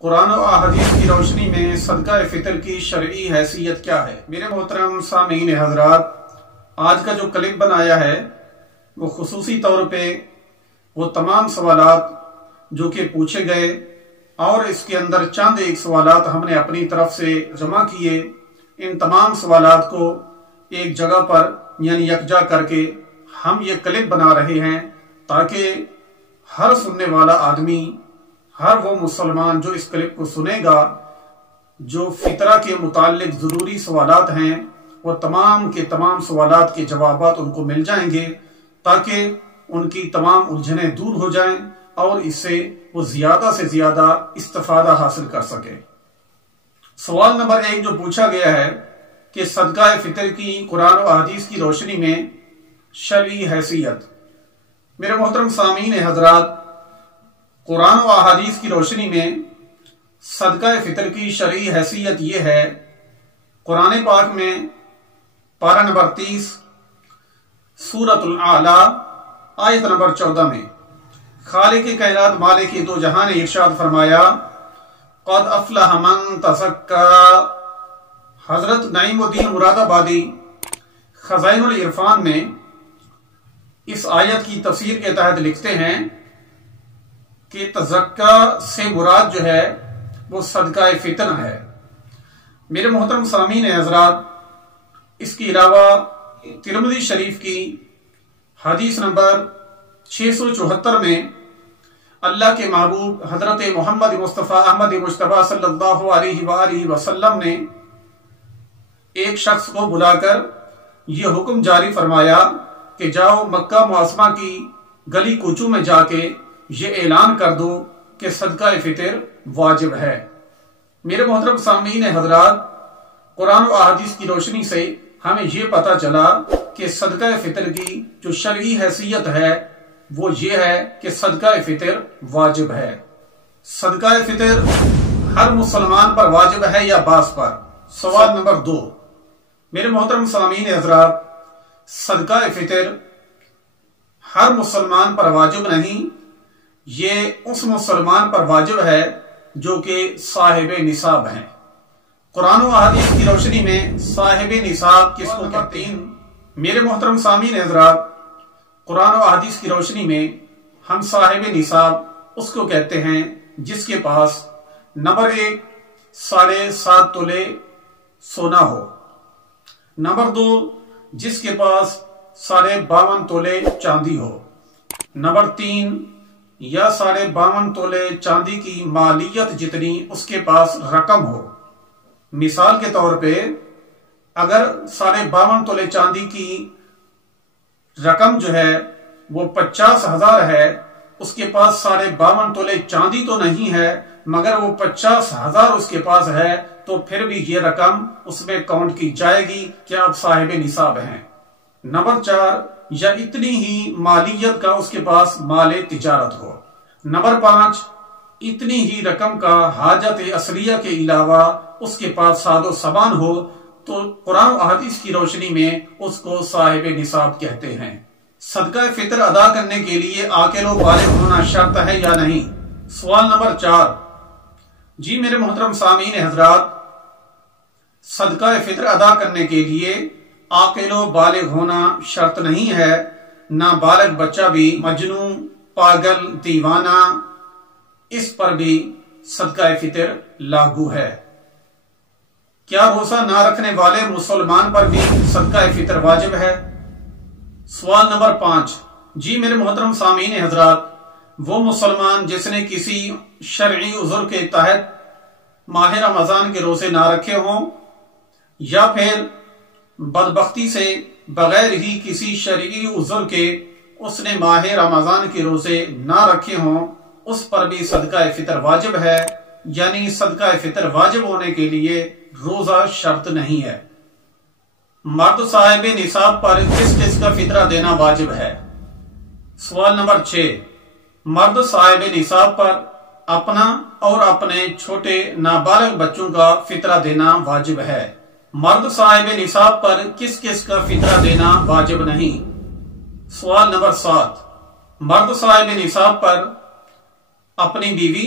قرآن و احادیث کی روشنی میں صدقہ فطر کی شرعی حیثیت کیا ہے؟ میرے محترم سامعین حضرات، آج کا جو کلپ بنایا ہے وہ خصوصی طور پہ وہ تمام سوالات جو کہ پوچھے گئے اور اس کے اندر چند ایک سوالات ہم نے اپنی طرف سے جمع کیے، ان تمام سوالات کو ایک جگہ پر یعنی یکجا کر کے ہم یہ کلپ بنا رہے ہیں تاکہ ہر سننے والا آدمی، ہر وہ مسلمان جو اس کلپ کو سنے گا، جو فطرہ کے متعلق ضروری سوالات ہیں وہ تمام کے تمام سوالات کے جوابات ان کو مل جائیں گے تاکہ ان کی تمام الجھنیں دور ہو جائیں اور اس سے وہ زیادہ سے زیادہ استفادہ حاصل کر سکے۔ سوال نمبر 1 جو پوچھا گیا ہے کہ صدقہ فطر کی قرآن و احادیث کی روشنی میں شرعی حیثیت۔ میرے محترم سامعین حضرات، قرآن و احادیث کی روشنی میں صدقہ فطر کی شرعی حیثیت یہ ہے، قرآن پاک میں پارہ نمبر 30 سورۃ الاعلی آیت نمبر 14 میں خالق کائنات مالک دو جہاں نے ارشاد فرمایا، قد افلح من تزکا۔ حضرت نعیم الدین مراد آبادی خزائن العرفان میں اس آیت کی تفسیر کے تحت لکھتے ہیں کہ تزکا سے مراد جو ہے وہ صدقہ فطر ہے۔ میرے محترم سامعین حضرات، اس کے علاوہ ترمذی شریف کی حدیث نمبر 674 میں اللہ کے محبوب حضرت محمد مصطفیٰ احمد مجتبیٰ صلی اللہ علیہ وآلہ وسلم نے ایک شخص کو بلا کر یہ حکم جاری فرمایا کہ جاؤ مکہ معظمہ کی گلی کوچوں میں جا کے یہ اعلان کر دو کہ صدقہ فطر واجب ہے۔ میرے محترم سامعین حضرات، قرآن و احادیث کی روشنی سے ہمیں یہ پتہ چلا کہ صدقہ فطر کی جو شرعی حیثیت ہے وہ یہ ہے کہ صدقہ فطر واجب ہے۔ صدقہ فطر ہر مسلمان پر واجب ہے یا بعض پر؟ سوال نمبر 2 میرے محترم سامعین حضرات، صدقہ فطر ہر مسلمان پر واجب نہیں، یہ اس مسلمان پر واجب ہے جو کہ صاحب نصاب ہیں۔ قرآن و احادیث کی روشنی میں صاحب نصاب کس کو کہتے ہیں؟ میرے محترم سامعین حضرات، قرآن و احادیث کی روشنی میں ہم صاحب نصاب اس کو کہتے ہیں جس کے پاس نمبر 1 7.5 تولے سونا ہو، نمبر 2 جس کے پاس 52.5 تولے چاندی ہو، نمبر 3 یا 52.5 تولے چاندی کی مالیت جتنی اس کے پاس رقم ہو۔ مثال کے طور پہ اگر 52.5 تولے چاندی کی رقم جو ہے وہ 50,000 ہے، اس کے پاس 52.5 تولے چاندی تو نہیں ہے مگر وہ 50,000 اس کے پاس ہے، تو پھر بھی یہ رقم اس میں کاؤنٹ کی جائے گی کہ آپ صاحب نصاب ہیں۔ نمبر 4 یا اتنی ہی مالیت کا اس کے پاس مال تجارت ہو، نمبر 5 اتنی ہی رقم کا حاجت اصلیہ کے علاوہ اس کے پاس ساد و سامان ہو، تو قرآن و احادیث کی روشنی میں اس کو صاحب نصاب کہتے ہیں۔ صدقہ فطر ادا کرنے کے لیے عاقل و بالغ ہونا شرط ہے یا نہیں؟ سوال نمبر 4 جی میرے محترم سامعین حضرات، صدقہ فطر ادا کرنے کے لیے عاقل و بالغ ہونا شرط نہیں ہے، نہ بالغ بچہ بھی مجنون، پاگل، دیوانہ، اس پر بھی صدقہ فطر لاگو ہے۔ کیا روزہ نہ رکھنے والے مسلمان پر بھی صدقہ فطر واجب ہے؟ سوال نمبر 5 جی میرے محترم سامعین حضرات، وہ مسلمان جس نے کسی شرعی عذر کے تحت ماہ رمضان کے روزے نہ رکھے ہوں یا پھر بدبختی سے بغیر ہی کسی شرعی عذر کے اس نے ماہ رمضان کے روزے نہ رکھے ہوں، اس پر بھی صدقہ فطر واجب ہے، یعنی صدقہ فطر واجب ہونے کے لیے روزہ شرط نہیں ہے۔ مرد صاحب نصاب پر کس کس کا فطرہ دینا واجب ہے؟ سوال نمبر 6 مرد صاحب نصاب پر اپنا اور اپنے چھوٹے نابالغ بچوں کا فطرہ دینا واجب ہے۔ مرد صاحب نصاب پر کس کس کا فطرہ دینا واجب نہیں؟ سوال نمبر 7 مرد صاحب نصاب پر اپنی بیوی،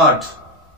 8,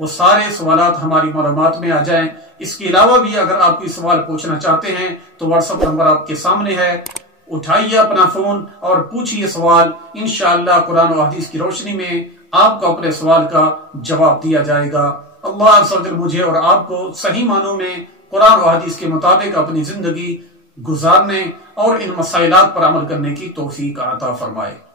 وہ سارے سوالات ہماری معلومات میں آ جائیں۔ اس کے علاوہ بھی اگر آپ کوئی سوال پوچھنا چاہتے ہیں تو واٹس ایپ نمبر آپ کے سامنے ہے، اٹھائیے اپنا فون اور پوچھئے سوال۔ انشاءاللہ قرآن و حدیث کی روشنی میں آپ کو اپنے سوال کا جواب دیا جائے گا۔ اللہ عز و جل مجھے اور آپ کو صحیح معنوں میں قرآن و حدیث کے مطابق اپنی زندگی گزارنے اور ان مسائلات پر عمل کرنے کی توفیق عطا فرمائے۔